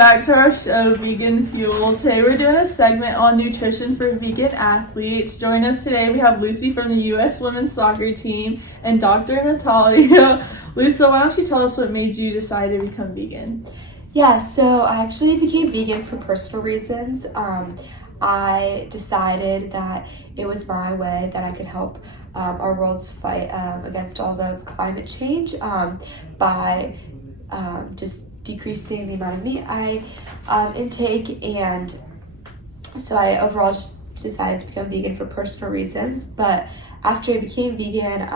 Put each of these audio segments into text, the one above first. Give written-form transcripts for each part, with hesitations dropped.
back to our show, Vegan Fuel. Today we're doing a segment on nutrition for vegan athletes. Join us today, we have Lucy from the U.S. Women's Soccer Team and Dr. Natalia. Lucy, why don't you tell us what made you decide to become vegan? Yeah, so I actually became vegan for personal reasons. I decided that it was my way that I could help our world's fight against all the climate change by just decreasing the amount of meat I intake, and so I overall just decided to become vegan for personal reasons. But after I became vegan,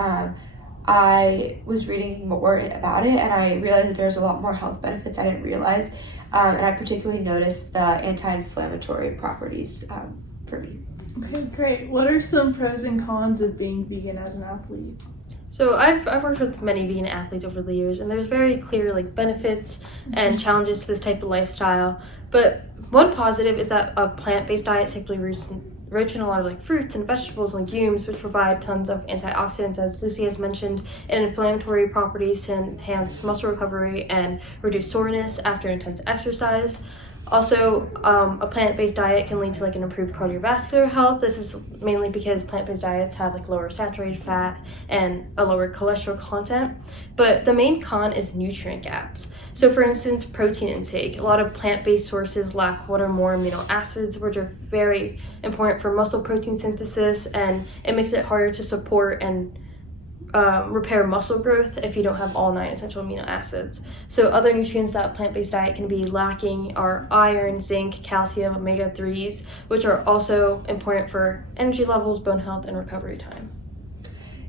I was reading more about it, and I realized that there's a lot more health benefits I didn't realize, and I particularly noticed the anti-inflammatory properties for me. Okay, great. What are some pros and cons of being vegan as an athlete? So I've worked with many vegan athletes over the years, and there's very clear benefits and challenges to this type of lifestyle. But one positive is that a plant-based diet is typically rich in a lot of fruits and vegetables and legumes, which provide tons of antioxidants, as Lucy has mentioned, and inflammatory properties to enhance muscle recovery and reduce soreness after intense exercise. Also, a plant-based diet can lead to an improved cardiovascular health. This is mainly because plant-based diets have lower saturated fat and a lower cholesterol content. But the main con is nutrient gaps. So for instance, protein intake. A lot of plant-based sources lack one or more amino acids, which are very important for muscle protein synthesis, and it makes it harder to support and repair muscle growth if you don't have all 9 essential amino acids. So other nutrients that a plant-based diet can be lacking are iron, zinc, calcium, omega-3s, which are also important for energy levels, bone health, and recovery time.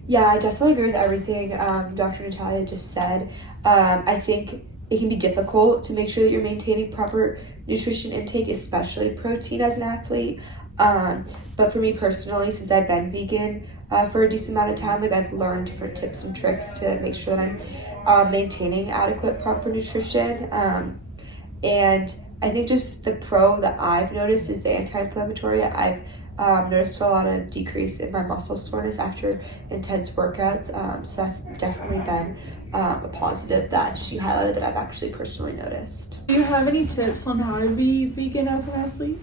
Yeah, I definitely agree with everything Dr. Natalia just said. I think it can be difficult to make sure that you're maintaining proper nutrition intake, especially protein as an athlete. But for me personally, since I've been vegan for a decent amount of time, I've learned different tips and tricks to make sure that I'm maintaining adequate, proper nutrition. And I think just the pro that I've noticed is the anti-inflammatory. I've noticed a lot of decrease in my muscle soreness after intense workouts. So that's definitely been a positive that she highlighted that I've actually personally noticed. Do you have any tips on how to be vegan as an athlete?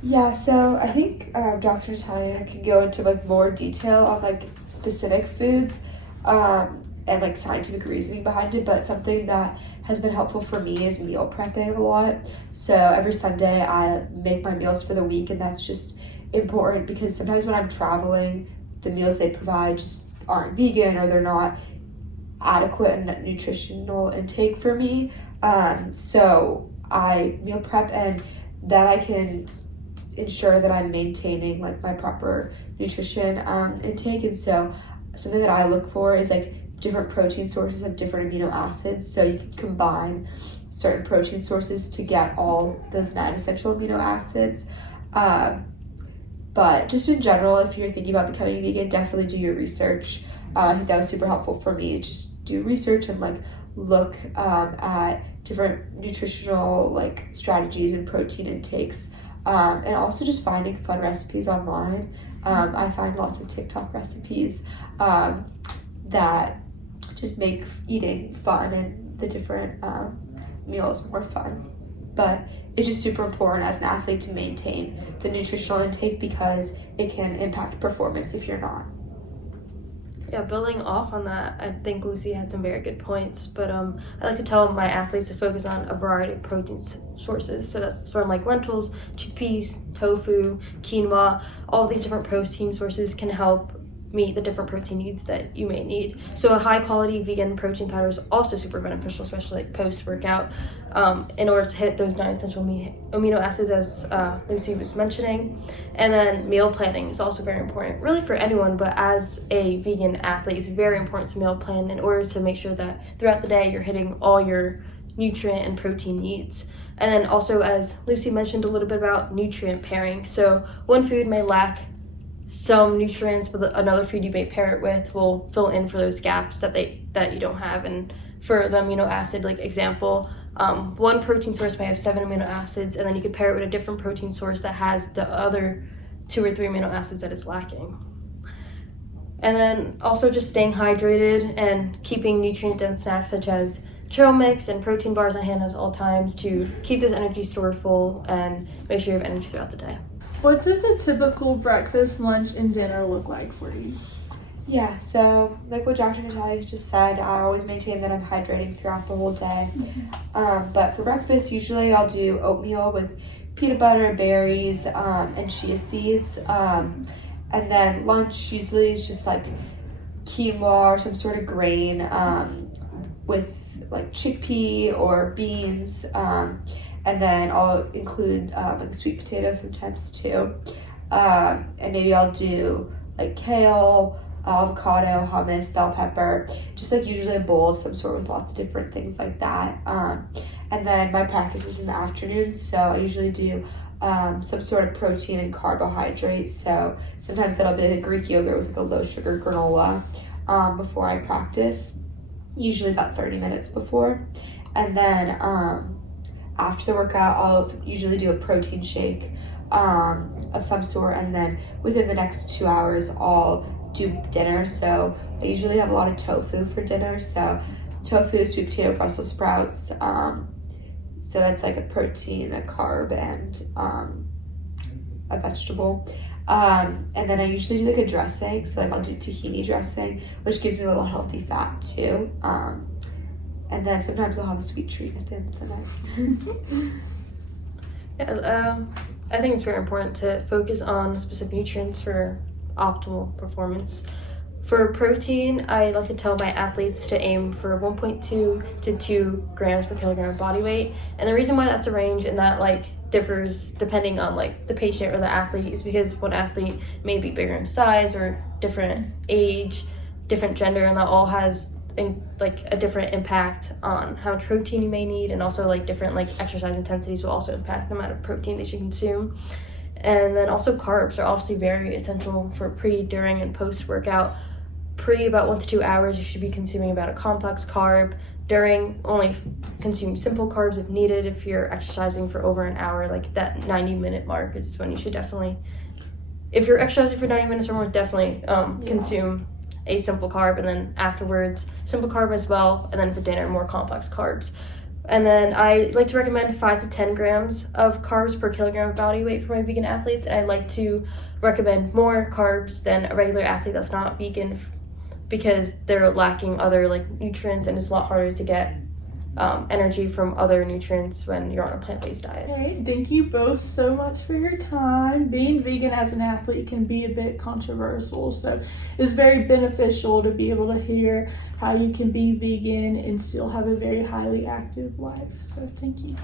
Yeah, so I think Dr. Natalia can go into more detail on specific foods and scientific reasoning behind it, but something that has been helpful for me is meal prepping a lot. So every Sunday I make my meals for the week, and that's just important because sometimes when I'm traveling, the meals they provide just aren't vegan or they're not adequate and nutritional intake for me. So I meal prep, and then I can ensure that I'm maintaining my proper nutrition intake. And so something that I look for is different protein sources of different amino acids, so you can combine certain protein sources to get all those 9 essential amino acids. But just in general, if you're thinking about becoming vegan, definitely do your research. I think that was super helpful for me. Just do research and look at different nutritional strategies and protein intakes. And also just finding fun recipes online. I find lots of TikTok recipes that just make eating fun and the different meals more fun. But it's just super important as an athlete to maintain the nutritional intake because it can impact performance if you're not. Yeah, building off on that, I think Lucy had some very good points, but I like to tell my athletes to focus on a variety of protein sources. So that's from lentils, chickpeas, tofu, quinoa. All of these different protein sources can help meet the different protein needs that you may need. So a high quality vegan protein powder is also super beneficial, especially post-workout, in order to hit those 9 essential amino acids as Lucy was mentioning. And then meal planning is also very important, really for anyone, but as a vegan athlete, it's very important to meal plan in order to make sure that throughout the day you're hitting all your nutrient and protein needs. And then also, as Lucy mentioned a little bit about nutrient pairing. So one food may lack some nutrients, but another food you may pair it with will fill in for those gaps that you don't have. And for the amino acid example, one protein source may have 7 amino acids, and then you could pair it with a different protein source that has the other 2 or 3 amino acids that is lacking. And then also just staying hydrated and keeping nutrient-dense snacks such as trail mix and protein bars on hand at all times to keep those energy stored full and make sure you have energy throughout the day. What does a typical breakfast, lunch, and dinner look like for you? Yeah, so like what Dr. Natalia just said, I always maintain that I'm hydrating throughout the whole day. But for breakfast, usually I'll do oatmeal with peanut butter, berries, and chia seeds. And then lunch usually is just like quinoa or some sort of grain with like chickpea or beans. And then I'll include like sweet potato sometimes too. And maybe I'll do like kale, avocado, hummus, bell pepper, just like usually a bowl of some sort with lots of different things like that. And then my practice is in the afternoon, so I usually do some sort of protein and carbohydrate. So sometimes that'll be like Greek yogurt with like a low sugar granola before I practice, usually about 30 minutes before. And then after the workout, I'll usually do a protein shake of some sort, and then within the next 2 hours, I'll do dinner. So I usually have a lot of tofu for dinner. So tofu, sweet potato, Brussels sprouts. So that's like a protein, a carb, and a vegetable. And then I usually do like a dressing. So like I'll do tahini dressing, which gives me a little healthy fat too. And then sometimes I'll have a sweet treat at the end of the night. Yeah, I think it's very important to focus on specific nutrients for optimal performance. For protein, I like to tell my athletes to aim for 1.2 to 2 grams per kilogram of body weight. And the reason why that's a range and that like differs depending on like the patient or the athlete is because one athlete may be bigger in size or different age, different gender, and that all has like a different impact on how much protein you may need, and also like different like exercise intensities will also impact the amount of protein they should consume. And then also carbs are obviously very essential for pre, during, and post workout. Pre, about 1 to 2 hours, you should be consuming about a complex carb. During, only consume simple carbs if needed. If you're exercising for over an hour, like that 90-minute mark is when you should definitely, if you're exercising for 90 minutes or more, definitely consume a simple carb, and then afterwards simple carb as well, and then for dinner more complex carbs. And then I like to recommend 5 to 10 grams of carbs per kilogram of body weight for my vegan athletes, and I like to recommend more carbs than a regular athlete that's not vegan because they're lacking other like nutrients, and it's a lot harder to get energy from other nutrients when you're on a plant-based diet. All right, thank you both so much for your time. Being vegan as an athlete can be a bit controversial, so it's very beneficial to be able to hear how you can be vegan and still have a very highly active life. So thank you.